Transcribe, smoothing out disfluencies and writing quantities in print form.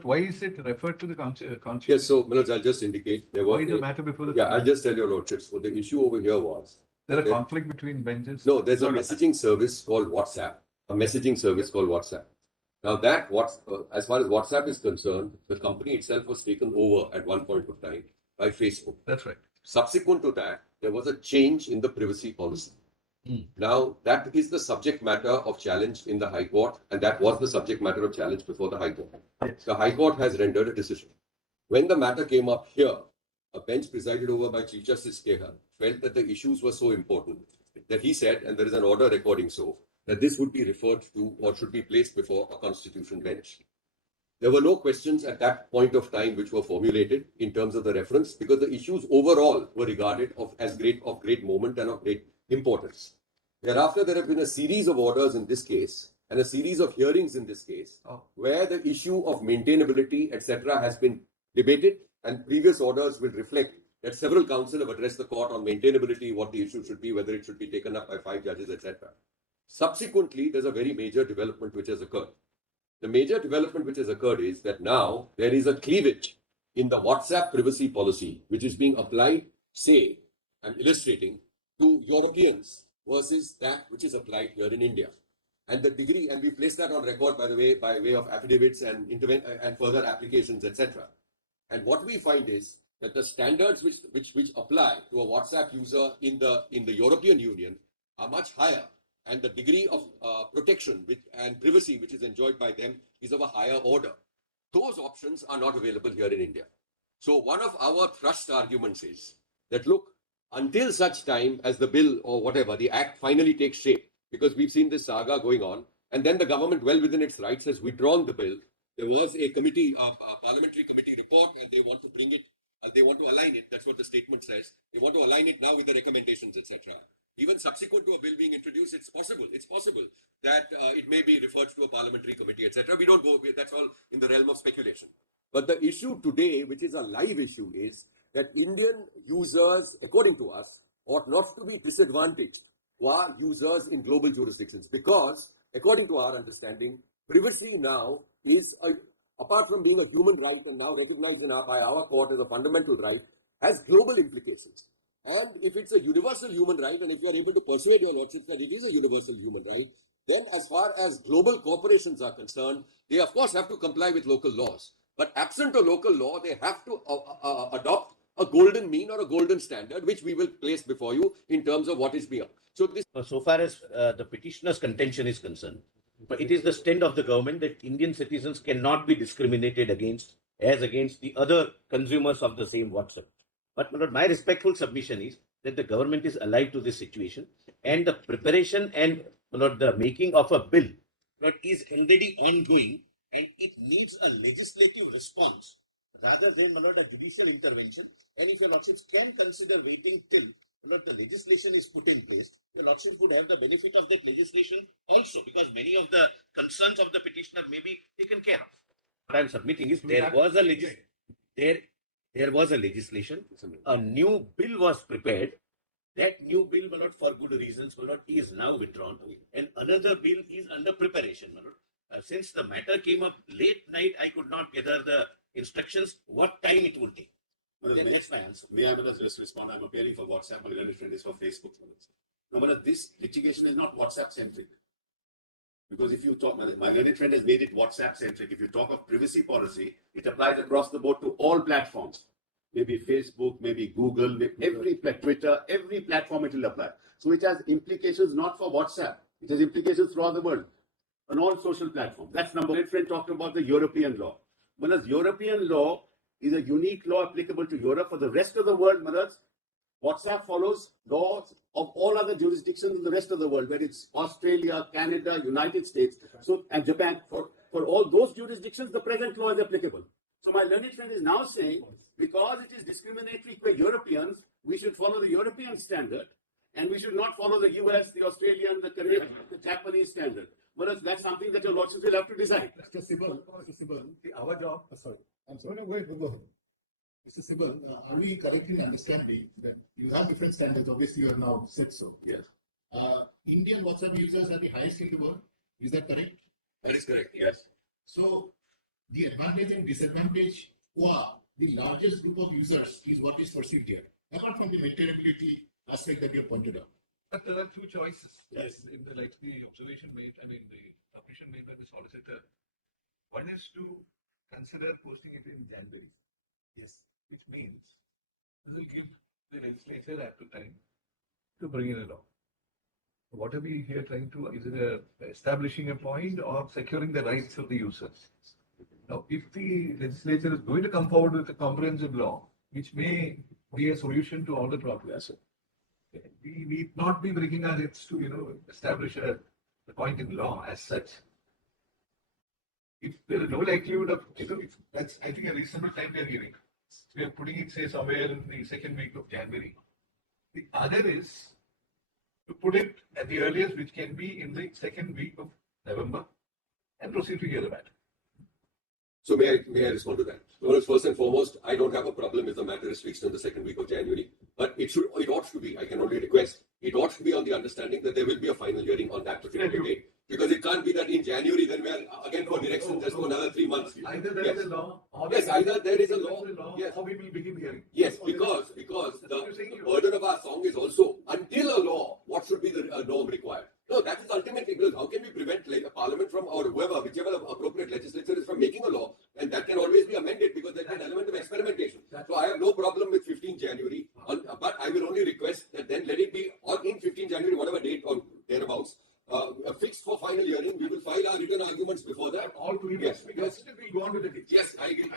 But why is it referred to the constitution? Yes, so Manoj, I'll just indicate there was. Why the matter before the? Yeah, I'll just tell your lordships. So the issue over here was. There a conflict between benches? No, there's a messaging service called WhatsApp. A messaging service called WhatsApp. Now that as far as WhatsApp is concerned, the company itself was taken over at one point of time by Facebook. That's right. Subsequent to that, there was a change in the privacy policy. Now, that is the subject matter of challenge in the High Court, and that was the subject matter of challenge before the High Court. Yes. The High Court has rendered a decision. When the matter came up here, a bench presided over by Chief Justice 𝘃𝗶𝗏 felt that the issues were so important that he said, and there is an order recording so, that this would be referred to or should be placed before a constitution bench. There were no questions at that point of time which were formulated in terms of the reference, because the issues overall were regarded as of great moment and of great importance. Thereafter, there have been a series of orders in this case and a series of hearings in this case where the issue of maintainability, etc., has been debated, and previous orders will reflect that several counsel have addressed the court on maintainability, what the issue should be, whether it should be taken up by 5 judges, etc. Subsequently, there's a very major development which has occurred. The major development which has occurred is that now there is a cleavage in the WhatsApp privacy policy, which is being applied, say, I'm illustrating, to Europeans versus that which is applied here in India. And the degree, and we place that on record, by the way, by way of affidavits and further applications, etc. And what we find is that the standards which apply to a WhatsApp user in the European Union are much higher, and the degree of protection and privacy which is enjoyed by them is of a higher order. Those options are not available here in India. So one of our thrust arguments is that, look, until such time as the bill or whatever, the act finally takes shape, because we've seen this saga going on, and then the government, well within its rights, has withdrawn the bill. There was a committee, a parliamentary committee report, and they want to bring it, they want to align it. That's what the statement says. They want to align it now with the recommendations, etc. Even subsequent to a bill being introduced, it's possible that it may be referred to a parliamentary committee, etc. We don't go, that's all in the realm of speculation. But the issue today, which is a live issue, is that Indian users, according to us, ought not to be disadvantaged qua users in global jurisdictions, because, according to our understanding, privacy now is, apart from being a human right and now recognized by our court as a fundamental right, has global implications. And if it's a universal human right, and if you are able to persuade your lordship that it is a universal human right, then as far as global corporations are concerned, they of course have to comply with local laws. But absent a local law, they have to adopt a golden mean or a golden standard, which we will place before you in terms of what is beyond. So this, so far as the petitioner's contention is concerned, but it is the stand of the government that Indian citizens cannot be discriminated against as against the other consumers of the same WhatsApp. But my respectful submission is that the government is alive to this situation, and the preparation and the making of a bill is already ongoing, and it needs a legislative response rather than a judicial intervention. And if your lordships can consider waiting till the legislation is put in place, your lordship would have the benefit of that legislation also, because many of the concerns of the petitioner may be taken care of. What I am submitting is there was a legislation, a new bill was prepared. That new bill, for good reasons, is now withdrawn, and another bill is under preparation. Since the matter came up late night, I could not gather the instructions what time it would take. That's my answer. May I just respond? I'm appearing for WhatsApp, my learned friend is for Facebook. No, this litigation is not WhatsApp centric. Because if you talk, my learned friend has made it WhatsApp centric. If you talk of privacy policy, it applies across the board to all platforms. Maybe Facebook, maybe Google, maybe every Twitter, every platform it will apply. So it has implications not for WhatsApp. It has implications throughout the world on all social platforms. That's number one. My friend talked about the European law. Whereas European law is a unique law applicable to Europe. For the rest of the world, WhatsApp follows laws of all other jurisdictions in the rest of the world, whether it's Australia, Canada, United States, and Japan. For all those jurisdictions, the present law is applicable. So my learned friend is now saying, because it is discriminatory for Europeans, we should follow the European standard, and we should not follow the US, the Australian, the Canadian, the Japanese standard. Whereas that's something that your lordship will have to decide. Mr. Sibal, our job, sorry, I'm sorry, go ahead. Mr. Sibal, are we correctly understanding that you have different standards? Obviously, you have now said so. Yes. Indian WhatsApp users are the highest in the world. Is that correct? That is correct, yes. So, the advantage and disadvantage qua the largest group of users is what is perceived here, apart from the maintainability aspect that you have pointed out. But there are two choices. Yes. In the, like the observation made, I mean, the submission made by the solicitor. One is to consider posting it in January. Yes. Which means this will give the legislature ample time to bring in a law. What are we here trying to, is it establishing a point or securing the rights of the users? Now, if the legislature is going to come forward with a comprehensive law, which may be a solution to all the problems, we need not be bringing our heads to, establish a point in law as such. If there is no likelihood of, that's, I think, a reasonable time we are giving. We are putting it, say, somewhere in the second week of January. The other is to put it at the earliest, which can be in the second week of November, and proceed to hear the matter. So may I respond to that? Well, first and foremost, I don't have a problem if the matter is fixed in the second week of January, but it ought to be, I can only request, it ought to be on the understanding that there will be a final hearing on that particular date. Because it can't be that in January, then we are again for direction just for another 3 months. Either there is a law, or either there is a law, yes. or we will begin hearing. Yes, because the burden of our song is also, until a law, what should be the norm required? No, that is ultimately, because how can we prevent like a parliament from, or whoever, whichever appropriate legislature is from making a law, and that can always be amended because there's an element of experimentation. So I have no problem with 15 January, but I will only request that then let it be on in 15 January, whatever date or thereabouts, fixed for final hearing. We will file our written arguments before that. All to yes, because it will go on with the case. Yes, I agree.